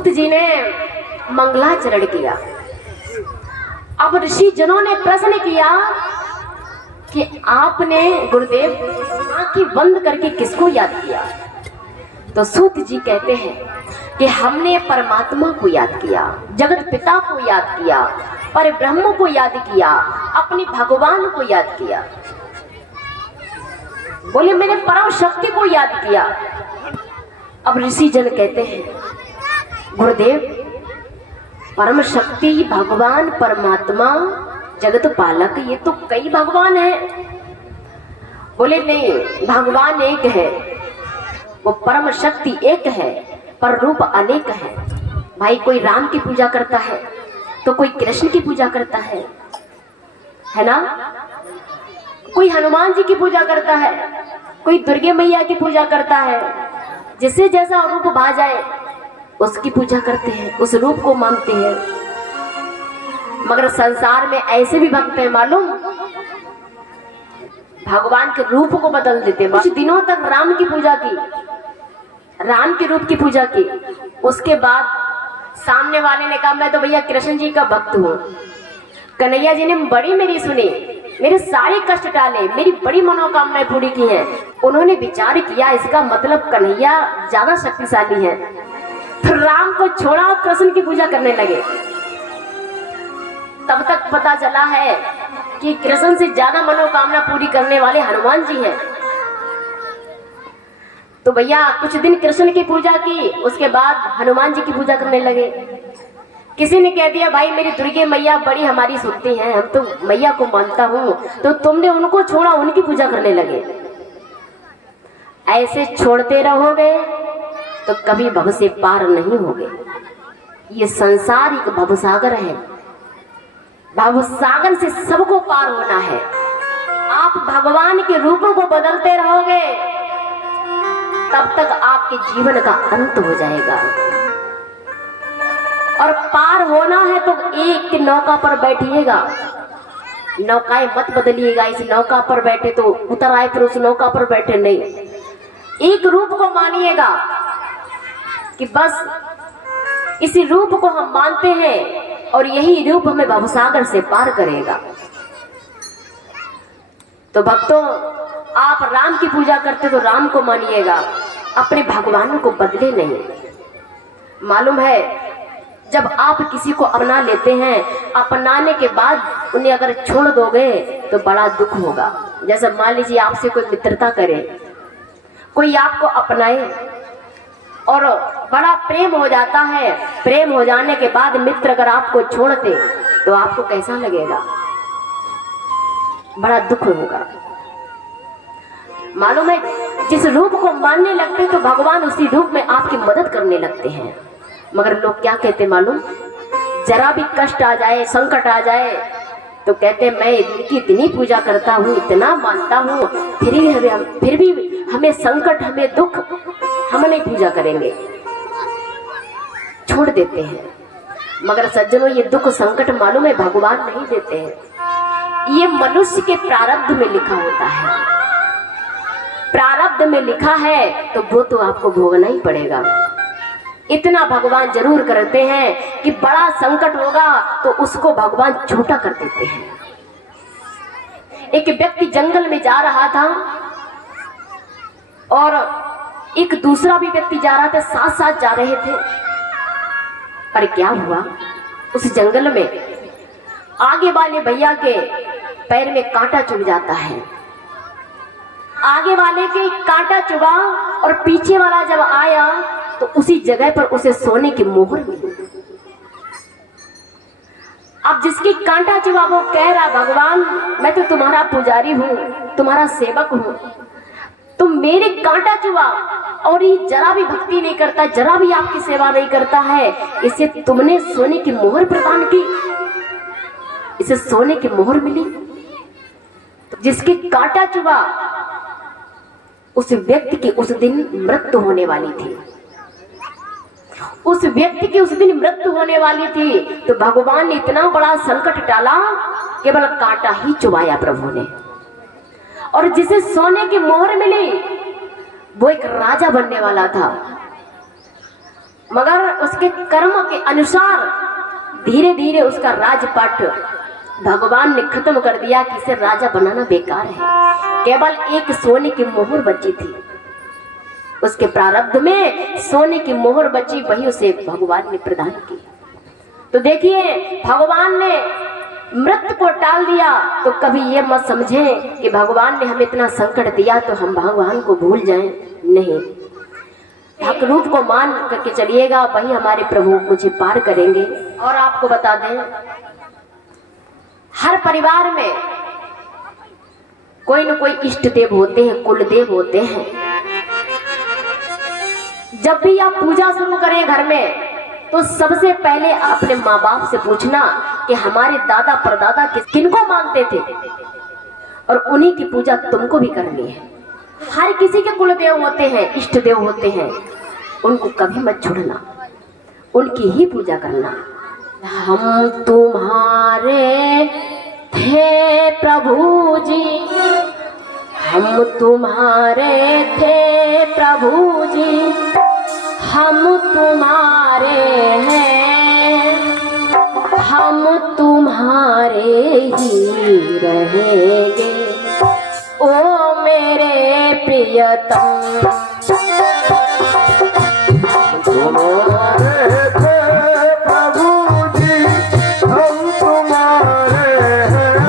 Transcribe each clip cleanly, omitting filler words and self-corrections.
सूत जी ने मंगलाचरण किया। अब ऋषि जनों ने प्रश्न किया कि आपने गुरुदेव आंखें बंद करके किसको याद किया? तो सूत जी कहते हैं कि हमने परमात्मा को याद किया, जगत पिता को याद किया, पर ब्रह्म को याद किया, अपने भगवान को याद किया। बोले मैंने परम शक्ति को याद किया। अब ऋषि जन कहते हैं गुरुदेव परम शक्ति, भगवान, परमात्मा, जगत पालक, ये तो कई भगवान हैं। बोले नहीं, भगवान एक है, वो परम शक्ति एक है, पर रूप अनेक है। भाई कोई राम की पूजा करता है तो कोई कृष्ण की पूजा करता है ना? कोई हनुमान जी की पूजा करता है, कोई दुर्गे मैया की पूजा करता है। जिससे जैसा रूप भा जाए उसकी पूजा करते हैं, उस रूप को मानते हैं। मगर संसार में ऐसे भी भक्त हैं मालूम, भगवान के रूप को बदल देते। कुछ दिनों तक राम की पूजा की, राम के रूप की पूजा की, उसके बाद सामने वाले ने कहा मैं तो भैया कृष्ण जी का भक्त हूँ। कन्हैया जी ने बड़ी मेरी सुनी, मेरे सारे कष्ट टाले, मेरी बड़ी मनोकामनाएं पूरी की हैं। उन्होंने विचार किया इसका मतलब कन्हैया ज्यादा शक्तिशाली है, तो राम को छोड़ा और कृष्ण की पूजा करने लगे। तब तक पता चला है कि कृष्ण से ज्यादा मनोकामना पूरी करने वाले हनुमान जी हैं। तो भैया कुछ दिन कृष्ण की पूजा की, उसके बाद हनुमान जी की पूजा करने लगे। किसी ने कह दिया भाई मेरी दुर्गे मैया बड़ी हमारी सुनती हैं, हम तो मैया को मानता हूँ, तो तुमने उनको छोड़ा, उनकी पूजा करने लगे। ऐसे छोड़ते रहोगे तो कभी भव से पार नहीं होगे। ये संसार एक भवसागर है, भवसागर से सबको पार होना है। आप भगवान के रूपों को बदलते रहोगे तब तक आपके जीवन का अंत हो जाएगा। और पार होना है तो एक नौका पर बैठिएगा, नौकाएं मत बदलिएगा। इस नौका पर बैठे तो उतर आए, फिर उस नौका पर बैठे नहीं। एक रूप को मानिएगा कि बस इसी रूप को हम मानते हैं और यही रूप हमें भवसागर से पार करेगा। तो भक्तों, आप राम की पूजा करते तो राम को मानिएगा, अपने भगवान को बदले नहीं। मालूम है जब आप किसी को अपना लेते हैं, अपनाने के बाद उन्हें अगर छोड़ दोगे तो बड़ा दुख होगा। जैसे मान लीजिए आपसे कोई मित्रता करे, कोई आपको अपनाए और बड़ा प्रेम हो जाता है, प्रेम हो जाने के बाद मित्र अगर आपको छोड़ दे तो आपको कैसा लगेगा? बड़ा दुख होगा। मालूम है जिस रूप को मानने लगते तो भगवान उसी रूप में आपकी मदद करने लगते हैं। मगर लोग क्या कहते मालूम, जरा भी कष्ट आ जाए, संकट आ जाए तो कहते मैं इनकी इतनी पूजा करता हूँ, इतना मानता हूँ, फिर भी हमें संकट, हमें दुख, हम नहीं पूजा करेंगे, छोड़ देते हैं। मगर सज्जनों ये दुख संकट मालूम है भगवान नहीं देते हैं, ये मनुष्य के प्रारब्ध में लिखा होता है। प्रारब्ध में लिखा है तो वो तो आपको भोगना ही पड़ेगा। इतना भगवान जरूर करते हैं कि बड़ा संकट होगा तो उसको भगवान छोटा कर देते हैं। एक व्यक्ति जंगल में जा रहा था और एक दूसरा भी व्यक्ति जा रहा था, साथ साथ जा रहे थे। पर क्या हुआ, उस जंगल में आगे वाले भैया के पैर में कांटा चुभ जाता है। आगे वाले के कांटा चुभा और पीछे वाला जब आया तो उसी जगह पर उसे सोने की मोहर मिली। अब जिसकी कांटा चुभा वो कह रहा भगवान मैं तो तुम्हारा पुजारी हूँ, तुम्हारा सेवक हूँ, तुम मेरे कांटा चुभा और ये जरा भी भक्ति नहीं करता, जरा भी आपकी सेवा नहीं करता है, इसे तुमने सोने की मोहर प्रदान की, इसे सोने की मोहर मिली। तो जिसकी कांटा चुभा उस व्यक्ति की उस दिन मृत्यु होने वाली थी, उस व्यक्ति की उस दिन मृत्यु होने वाली थी। तो भगवान ने इतना बड़ा संकट टाला, केवल कांटा ही चुभाया प्रभु ने। और जिसे सोने की मोहर मिली वो एक राजा बनने वाला था। मगर उसके कर्म के अनुसार धीरे धीरे उसका राजपाट भगवान ने खत्म कर दिया कि इसे राजा बनाना बेकार है। केवल एक सोने की मोहर बची थी, उसके प्रारब्ध में सोने की मोहर बची, वही उसे भगवान ने प्रदान की। तो देखिए, भगवान ने मृत्यु को टाल दिया तो कभी ये मत समझें कि भगवान ने हमें इतना संकट दिया तो हम भगवान को भूल जाएं। नहीं, हक रूप को मान करके चलिएगा, वही हमारे प्रभु मुझे पार करेंगे। और आपको बता दें, हर परिवार में कोई न कोई इष्ट देव होते हैं, कुल देव होते हैं। जब भी आप पूजा शुरू करें घर में, तो सबसे पहले अपने माँ बाप से पूछना कि हमारे दादा परदादा किनको मानते थे, और उन्हीं की पूजा तुमको भी करनी है। हर किसी के कुल देव होते हैं, इष्ट देव होते हैं, उनको कभी मत छोड़ना, उनकी ही पूजा करना। हम तुम्हारे थे प्रभु जी, हम तुम्हारे थे प्रभु जी, हम तुम्हारे हैं, हम तुम्हारे ही रहेंगे, ओ मेरे प्रियतम। तुम्हारे थे प्रभु जी, हम तुम्हारे हैं,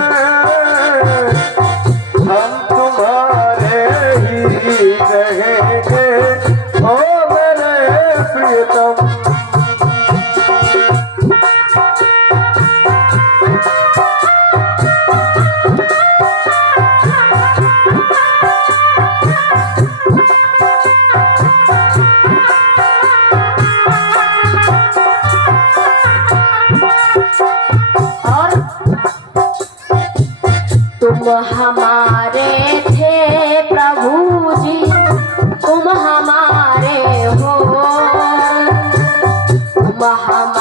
हम तुम्हारे ही रहेंगे, ओ मेरे प्रियतम। तुम हमारे थे प्रभु जी, तुम हमारे हो, तुम हमारे